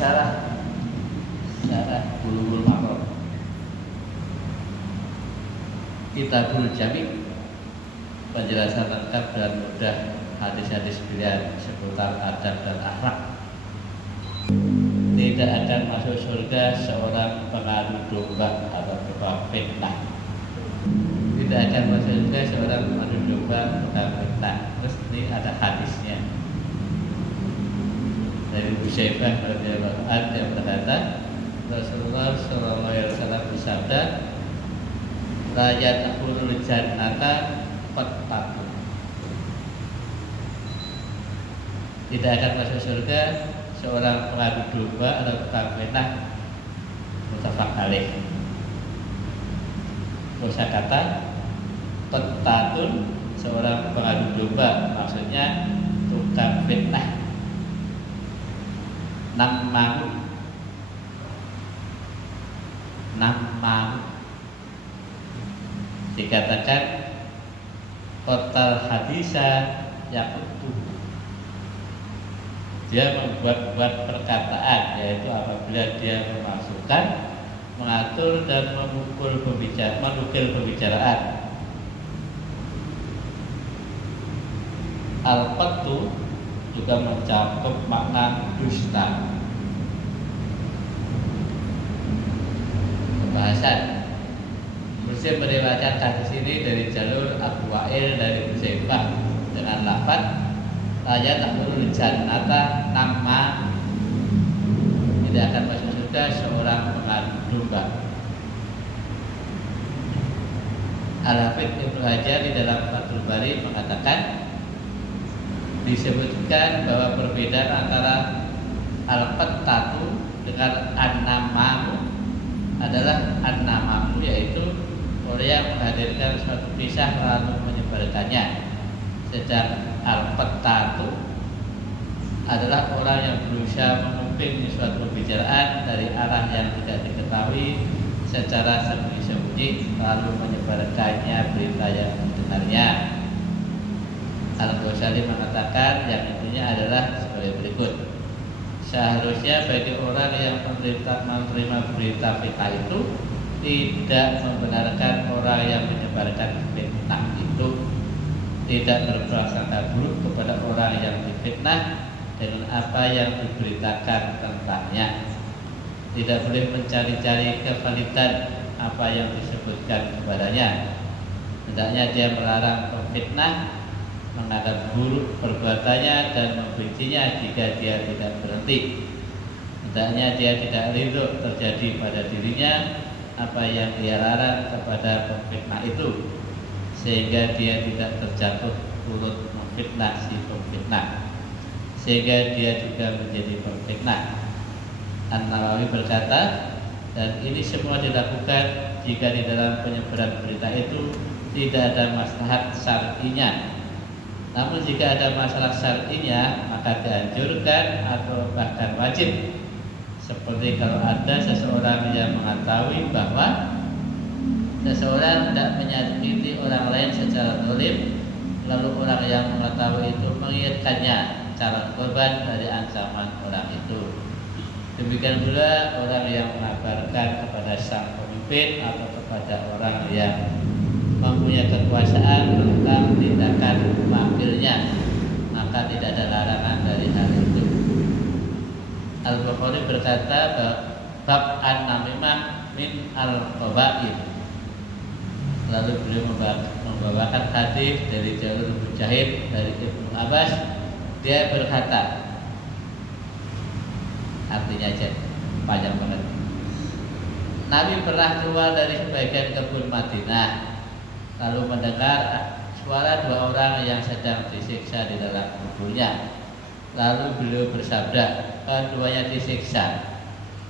syarah Bulughul Maram. Kitabul Jami', penjelasan lengkap dan mudah hadis-hadis pilihan seputar adab dan akhlak. Tidak akan masuk surga seorang pengadu domba atau tukang fitnah. Tidak akan masuk surga seorang pengadu domba tukang fitnah. Terus ini ada hadisnya dari Hudzaifah radhiyallahu anhu yang berkata, Rasulullah sallallahu alaihi wasallam bersabda, la yadkhulul jannata qattatu. Tidak akan masuk surga seorang pengadu domba atau tukang fitnah. Muttafaq alaih. Kosakata qattatun, seorang pengadu domba, maksudnya tukang fitnah. Nammamu dikatakan kotal hadisa yakutu, dia membuat perkataan, yaitu apabila dia memasukkan, mengatur dan menukil pembicaraan. Al-qattu juga mencakup makna dusta. Pembahasan. Muslim meriwayatkan hadis ini dari jalur Abu Wa'il dari Hudzaifah dengan lafaz la yadkhulul jannata namma, tidak akan masuk surga seorang pengadu domba. Al-Hafidz Ibnu Hajar di dalam Fathul Bari mengatakan, disebutkan bahwa perbedaan antara al-qattatu dengan an-namamu adalah an-namamu yaitu orang yang menghadirkan suatu kisah lalu menyebarkannya, sedang al-qattatu adalah orang yang berusaha memimpin suatu pembicaraan dari arah yang tidak diketahui secara sembunyi-sembunyi lalu menyebarkannya berita yang sebenarnya. Al-Ghazali mengatakan yang intinya adalah sebagai berikut. Seharusnya bagi orang yang menerima berita fitnah itu tidak membenarkan orang yang menyebarkan fitnah itu, tidak berprasangka buruk kepada orang yang difitnah dengan apa yang diberitakan tentangnya, tidak boleh mencari-cari kevalidan apa yang disebutkan kepadanya. Hendaknya dia melarang pemfitnah, menganggap buruk perbuatannya dan membencinya jika dia tidak berhenti. Hendaknya dia tidak ridho terjadi pada dirinya apa yang dia larang kepada pemfitnah itu, sehingga dia tidak terjatuh turut memfitnah si pemfitnah, sehingga dia juga menjadi pemfitnah. An-Nawawi berkata, dan ini semua dilakukan jika di dalam penyebaran berita itu tidak ada maslahat syar'inya. Namun jika ada masalah syar'inya maka dianjurkan atau bahkan wajib. Seperti kalau ada seseorang yang mengetahui bahwa seseorang tidak menyakiti orang lain secara zalim, lalu orang yang mengetahui itu mengingatkannya calon korban dari ancaman orang itu. Demikian pula orang yang mengabarkan kepada sang pemimpin atau kepada orang yang mempunyai kekuasaan tentang tindakan wakilnya, maka tidak ada larangan dari hal itu. Al-Bukhari berkata, bab an-namimah min al-qabail. Lalu beliau membawakan hadis dari jalur Mujahid dari Ibnu Abbas. Dia berkata, artinya aja panjang banget. Nabi pernah keluar dari sebagian kebun Madinah, lalu mendengar suara dua orang yang sedang disiksa di dalam kuburnya. Lalu beliau bersabda, keduanya disiksa,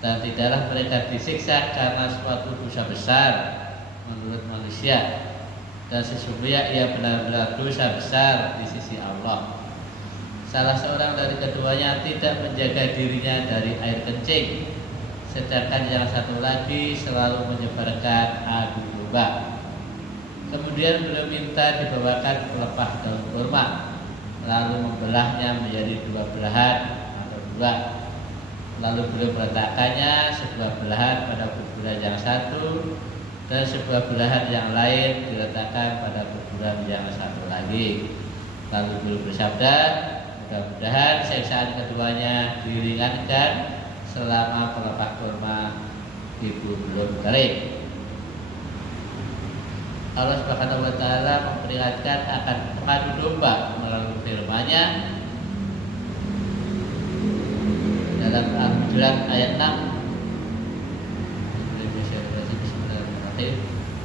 dan tidaklah mereka disiksa karena suatu dosa besar menurut manusia, dan sesungguhnya ia benar-benar dosa besar di sisi Allah. Salah seorang dari keduanya tidak menjaga dirinya dari air kencing, sedangkan yang satu lagi selalu menyebarkan adu domba. Kemudian beliau minta dibawakan pelepah daun kurma, lalu membelahnya menjadi dua belahan atau dua. lalu beliau meletakkannya sebuah belahan pada kuburan yang satu dan sebuah belahan yang lain diletakkan pada kuburan yang satu lagi. Lalu beliau bersabda, mudah-mudahan siksaan keduanya diringankan selama pelepah kurma ibu belum kering. Allah Subhanahu wa taala memperingatkan akan pengadu domba melalui firman-Nya dalam Al-Hujurat ayat 6. Bismillahirrahmanirrahim.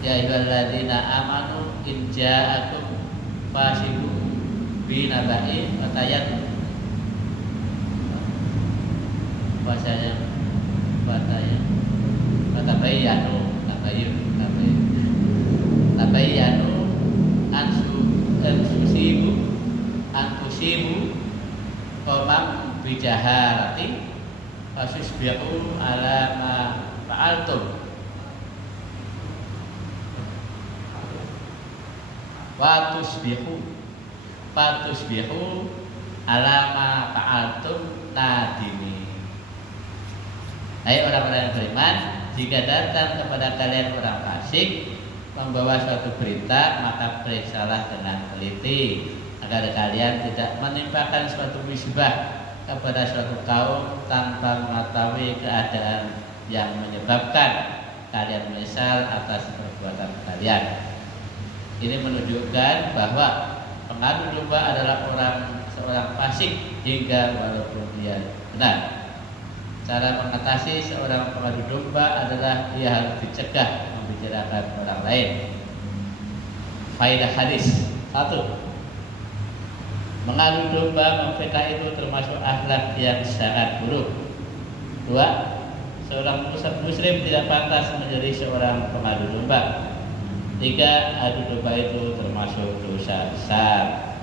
Ya ayyuhalladzina amanu in ja'akum fasiqun binaba'in tabayyanu antusibu qawman bijaharati fasusbihu ala ma fa'altum fatusbihu ala ma fa'altum nadimi. Hai orang-orang yang beriman, jika datang kepada kalian orang fasik membawa suatu berita, maka periksalah dengan teliti agar kalian tidak menimpakan suatu musibah kepada suatu kaum tanpa mengetahui keadaan yang menyebabkan kalian menyesal atas perbuatan kalian. Ini menunjukkan bahwa pengadu domba adalah seorang fasik hingga walaupun dia benar. Cara mengatasi seorang pengadu domba adalah ia harus dicegah membicarakan orang lain. Faedah hadis 1. Mengadu domba memfitnah itu termasuk akhlak yang sangat buruk. 2. Seorang muslim tidak pantas menjadi seorang pengadu domba. 3. Adu domba itu termasuk dosa besar.